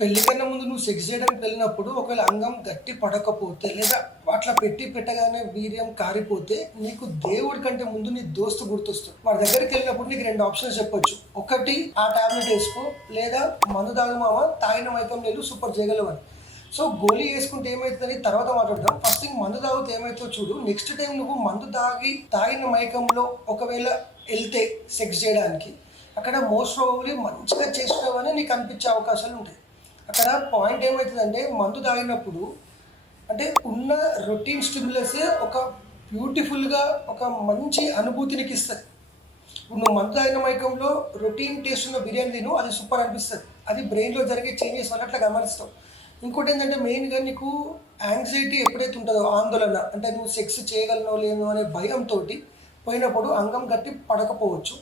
పెళ్లి కన్నా ముందు నువ్వు సెక్స్ చేయడానికి వెళ్ళినప్పుడు ఒకవేళ అంగం గట్టి పడకపోతే లేదా అట్లా పెట్టగానే వీర్యం కారిపోతే నీకు దేవుడి కంటే ముందు నీ దోస్తు గుర్తొస్తుంది. వాడి దగ్గరికి వెళ్ళినప్పుడు నీకు రెండు ఆప్షన్స్ చెప్పొచ్చు. ఒకటి ఆ టాబ్లెట్ వేసుకో, లేదా మందు తాగుమామ తాగిన మైకం లేదు సూపర్ చేయగలవని. సో గోళీ వేసుకుంటే ఏమవుతుందని తర్వాత మాట్లాడదాం. ఫస్ట్ థింగ్ మందు తాగితే ఏమవుతుందో చూడు. నెక్స్ట్ టైం నువ్వు మందు తాగిన మైకంలో ఒకవేళ వెళ్తే సెక్స్ చేయడానికి అక్కడ మోస్ట్ ప్రాబబ్లీ మంచిగా చేస్తున్నావని నీకు అనిపించే అవకాశాలు ఉంటాయి. అక్కడ పాయింట్ ఏమవుతుందంటే మందు తాగినప్పుడు అంటే ఉన్న రొటీన్ స్టిమ్యులస్ ఒక బ్యూటిఫుల్గా ఒక మంచి అనుభూతినికి ఇస్తుంది. ఇప్పుడు నువ్వు మందు తాగిన మైకంలో రొటీన్ టేస్ట్ ఉన్న బిర్యానీ తిను, అది సూపర్ అనిపిస్తుంది. అది బ్రెయిన్లో జరిగే చేంజెస్ వల్ల అట్లా గమనిస్తావు. ఇంకోటి ఏంటంటే మెయిన్గా నీకు యాంగ్జైటీ ఎప్పుడైతే ఉంటుందో, ఆందోళన అంటే నువ్వు సెక్స్ చేయగలనో లేనో అనే భయంతో పోయినప్పుడు అంగం గట్టి పడకపోవచ్చు.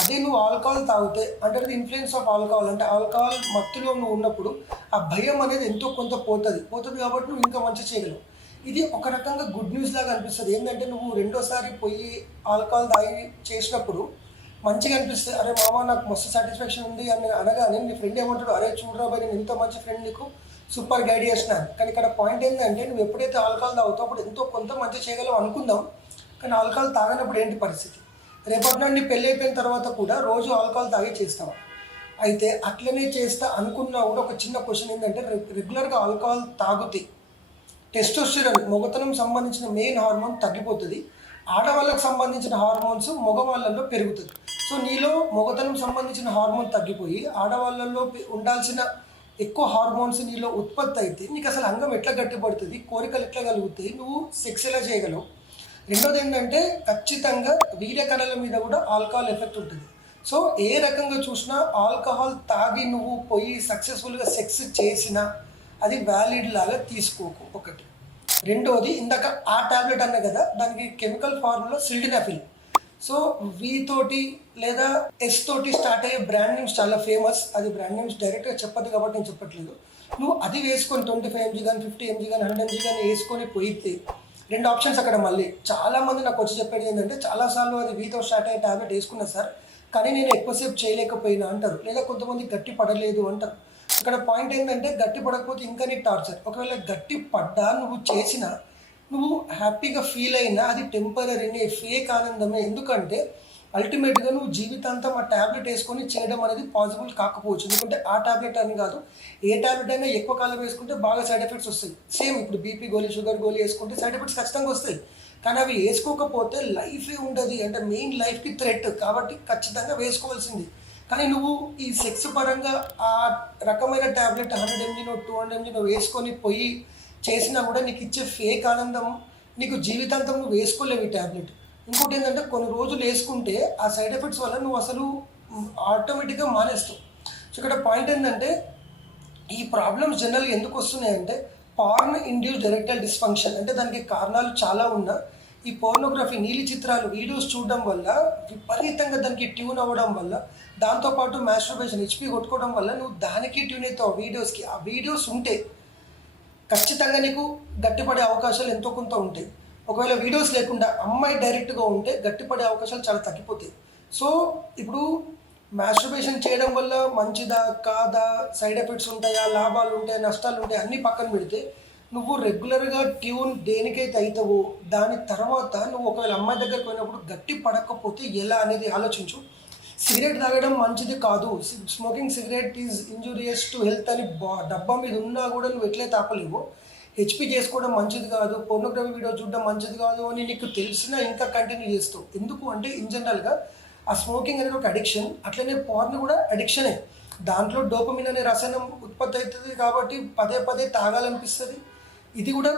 అదే నువ్వు ఆల్కహాల్ తాగితే అంటే ఇన్ఫ్లుయెన్స్ ఆఫ్ ఆల్కహాల్ అంటే ఆల్కహాల్ మత్తులో నువ్వు ఉన్నప్పుడు ఆ భయం అనేది ఎంతో కొంత పోతుంది కాబట్టి నువ్వు ఇంకా మంచి చేయగలవు. ఇది ఒక రకంగా గుడ్ న్యూస్ లాగా అనిపిస్తుంది. ఏంటంటే నువ్వు రెండోసారి పోయి ఆల్కహాల్ తాగి చేసినప్పుడు మంచిగా అనిపిస్తుంది. అరే మామ నాకు మస్తు సాటిస్ఫాక్షన్ ఉంది అని అనగానే నీ ఫ్రెండ్ ఏమంటాడు, అరే చూడరా భయ్ నేను ఇంత మంచి ఫ్రెండ్ నీకు సూపర్ గైడ్ చేసినాను. కానీ ఇక్కడ పాయింట్ ఏంటంటే నువ్వు ఎప్పుడైతే ఆల్కహాల్ తాగుతావు అప్పుడు ఎంతో కొంత మంచి చేయగలవు అనుకుందాం. కానీ ఆల్కహాల్ తాగినప్పుడు ఏంటి పరిస్థితి? రేపటి నుండి పెళ్ళి అయిపోయిన తర్వాత కూడా రోజు ఆల్కహాల్ తాగి చేస్తావా? అయితే అట్లనే చేస్తా అనుకున్నా కూడా ఒక చిన్న క్వశ్చన్ ఏంటంటే రెగ్యులర్గా ఆల్కహాల్ తాగితే టెస్టోస్టెరాన్ మగతనం సంబంధించిన మెయిన్ హార్మోన్ తగ్గిపోతుంది. ఆడవాళ్ళకు సంబంధించిన హార్మోన్స్ మగవాళ్ళల్లో పెరుగుతుంది. సో నీలో మగతనం సంబంధించిన హార్మోన్ తగ్గిపోయి ఆడవాళ్ళల్లో ఉండాల్సిన ఎక్కువ హార్మోన్స్ నీలో ఉత్పత్తి అయితే నీకు అసలు అంగం ఎట్లా గట్టిపడుతుంది, కోరికలు ఎట్లా కలుగుతాయి, నువ్వు సెక్స్ ఎలా చేయగలవు? రెండోది ఏంటంటే ఖచ్చితంగా వీర్య కణాల మీద కూడా ఆల్కహాల్ ఎఫెక్ట్ ఉంటుంది. సో ఏ రకంగా చూసినా ఆల్కహాల్ తాగి నువ్వు పోయి సక్సెస్ఫుల్గా సెక్స్ చేసినా అది వ్యాలిడ్ లాగా తీసుకోకు ఒకటి. రెండోది ఇందాక ఆ ట్యాబ్లెట్ అన్నా కదా, దానికి కెమికల్ ఫార్ములా సిల్డినాఫిల్. సో వి తోటి లేదా ఎస్ తోటి స్టార్ట్ అయ్యే బ్రాండ్ నేమ్స్ చాలా ఫేమస్. అది బ్రాండ్ నేమ్స్ డైరెక్ట్గా చెప్పదు కాబట్టి నేను చెప్పట్లేదు. నువ్వు అది వేసుకొని 25 mg కానీ 50 mg కానీ 100 mg కానీ వేసుకొని పోయితే రెండు ఆప్షన్స్ అక్కడ. మళ్ళీ చాలామంది నాకు వచ్చి చెప్పేది ఏంటంటే చాలాసార్లు అది వీతో స్టార్ట్ అయ్యే ట్యాబ్లెట్ వేసుకున్నా సార్ కానీ నేను ఎక్కువసేపు చేయలేకపోయినా అంటారు, లేదా కొంతమంది గట్టి పడలేదు అంటారు. ఇక్కడ పాయింట్ ఏంటంటే గట్టి పడకపోతే ఇంకా నీ టార్చర్. ఒకవేళ గట్టి పడ్డా నువ్వు చేసినా నువ్వు హ్యాపీగా ఫీల్ అయినా అది టెంపరీనే, ఫేక్ ఆనందమే. ఎందుకంటే అల్టిమేట్గా నువ్వు జీవితాంతం ఆ ట్యాబ్లెట్ వేసుకొని చేయడం అనేది పాసిబుల్ కాకపోవచ్చు. ఎందుకంటే ఆ ట్యాబ్లెట్ అని కాదు, ఏ ట్యాబ్లెట్ అయినా ఎక్కువ కాలం వేసుకుంటే బాగా సైడ్ ఎఫెక్ట్స్ వస్తాయి. సేమ్ ఇప్పుడు బీపీ గోళీ, షుగర్ గోళీ వేసుకుంటే సైడ్ ఎఫెక్ట్స్ ఖచ్చితంగా వస్తాయి. కానీ అవి వేసుకోకపోతే లైఫే ఉండదు. అంటే మెయిన్ లైఫ్కి థ్రెట్ కాబట్టి ఖచ్చితంగా వేసుకోవాల్సింది. కానీ నువ్వు ఈ సెక్స్ పరంగా ఆ రకమైన ట్యాబ్లెట్ 100 mg 200 mg వేసుకొని పోయి చేసినా కూడా నీకు ఇచ్చే ఫేక్ ఆనందం నీకు జీవితాంతం నువ్వు వేసుకోలేవు ఈ ట్యాబ్లెట్. ఇంకోటి ఏంటంటే కొన్ని రోజులు వేసుకుంటే ఆ సైడ్ ఎఫెక్ట్స్ వల్ల నువ్వు అసలు ఆటోమేటిక్గా మానేస్తావు. సో ఇక్కడ పాయింట్ ఏంటంటే ఈ ప్రాబ్లమ్స్ జనరల్గా ఎందుకు వస్తున్నాయంటే పార్న్ ఇండ్యూస్డ్ ఎరెక్టైల్ డిస్ఫంక్షన్. అంటే దానికి కారణాలు చాలా ఉన్నా ఈ పోర్నోగ్రఫీ నీలి చిత్రాలు వీడియోస్ చూడడం వల్ల విపరీతంగా దానికి ట్యూన్ అవ్వడం వల్ల, దాంతోపాటు మాస్టర్బేషన్ హెచ్పి కొట్టుకోవడం వల్ల నువ్వు దానికి ట్యూన్ అవుతావు వీడియోస్కి. ఆ వీడియోస్ ఉంటే ఖచ్చితంగా నీకు గట్టిపడే అవకాశాలు ఎంతో కొంత ఉంటాయి. ఒకవేళ వీడియోస్ లేకుండా అమ్మాయి డైరెక్ట్గా ఉంటే గట్టిపడే అవకాశాలు చాలా తగ్గిపోతాయి. సో ఇప్పుడు మాస్టర్బేషన్ చేయడం వల్ల మంచిదా కాదా, సైడ్ ఎఫెక్ట్స్ ఉంటాయా, లాభాలు ఉంటాయా, నష్టాలు ఉంటాయి అన్నీ పక్కన పెడితే నువ్వు రెగ్యులర్గా ట్యూన్ దేనికైతే అవుతావో దాని తర్వాత నువ్వు ఒకవేళ అమ్మాయి దగ్గరికి పోయినప్పుడు గట్టి పడకపోతే ఎలా అనేది ఆలోచించు. సిగరెట్ తాగడం మంచిది కాదు, smoking cigarette is injurious to health అని డబ్బా మీద ఉన్నా కూడా నువ్వు ఎట్లయితే ఆపలేవో, హెచ్పి చేసుకోవడం మంచిది కాదు, పోర్నోగ్రఫీ వీడియో చూడడం మంచిది కాదు అని నీకు తెలిసినా ఇంకా కంటిన్యూ చేస్తావు. ఎందుకు అంటే ఇన్ జనరల్గా ఆ స్మోకింగ్ అనేది ఒక అడిక్షన్, అట్లనే పోర్న్ కూడా అడిక్షనే. దాంట్లో డోపమిన్ అనే రసాయనం ఉత్పత్తి అవుతుంది కాబట్టి పదే పదే తాగాలనిపిస్తుంది. ఇది కూడా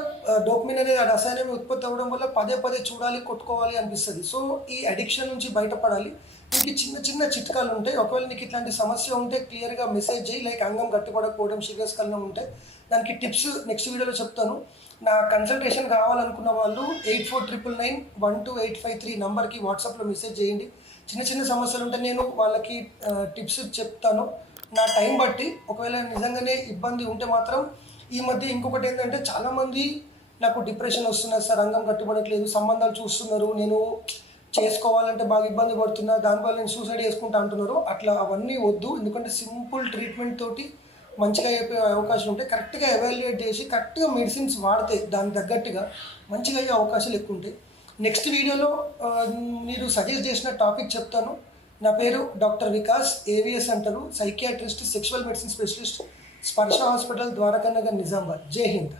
డోపమిన్ అనే రసాయనం ఉత్పత్తి అవ్వడం వల్ల పదే పదే చూడాలి, కొట్టుకోవాలి అనిపిస్తుంది. సో ఈ అడిక్షన్ నుంచి బయటపడాలి. నీకు చిన్న చిన్న చిట్కాలు ఉంటాయి. ఒకవేళ నీకు ఇట్లాంటి సమస్య ఉంటే క్లియర్గా మెసేజ్ చేయి. లైక్ అంగం గట్టిపడకపోవడం, షుగర్స్ కలనం ఉంటే దానికి టిప్స్ నెక్స్ట్ వీడియోలో చెప్తాను. నా కన్సల్టేషన్ కావాలనుకున్న వాళ్ళు 8499912853 నంబర్కి వాట్సాప్లో మెసేజ్ చేయండి. చిన్న చిన్న సమస్యలు ఉంటే నేను వాళ్ళకి టిప్స్ చెప్తాను నా టైం బట్టి. ఒకవేళ నిజంగానే ఇబ్బంది ఉంటే మాత్రం ఈ మధ్య ఇంకొకటి ఏంటంటే చాలామంది నాకు డిప్రెషన్ వస్తున్నారు సార్, అంగం కట్టుబడట్లేదు, సంబంధాలు చూస్తున్నారు, నేను చేసుకోవాలంటే బాగా ఇబ్బంది పడుతున్నా, దానివల్ల నేను సూసైడ్ చేసుకుంటా అంటున్నారు. అట్లా అవన్నీ వద్దు. ఎందుకంటే సింపుల్ ట్రీట్మెంట్ తోటి మంచిగా అయిపోయే అవకాశం ఉంటే కరెక్ట్గా ఎవాల్యుయేట్ చేసి కరెక్ట్గా మెడిసిన్స్ వాడితే దానికి తగ్గట్టుగా మంచిగా అయ్యే అవకాశాలు ఎక్కువ ఉంటాయి. నెక్స్ట్ వీడియోలో మీరు సజెస్ట్ చేసిన టాపిక్ చెప్తాను. నా పేరు డాక్టర్ వికాస్, ఏవిఎస్ అంటారు, సైకియాట్రిస్ట్, సెక్షువల్ మెడిసిన్ స్పెషలిస్ట్, స్పర్శ హాస్పిటల్, ద్వారకా నగర్, నిజామాబాద్. జై హింద్.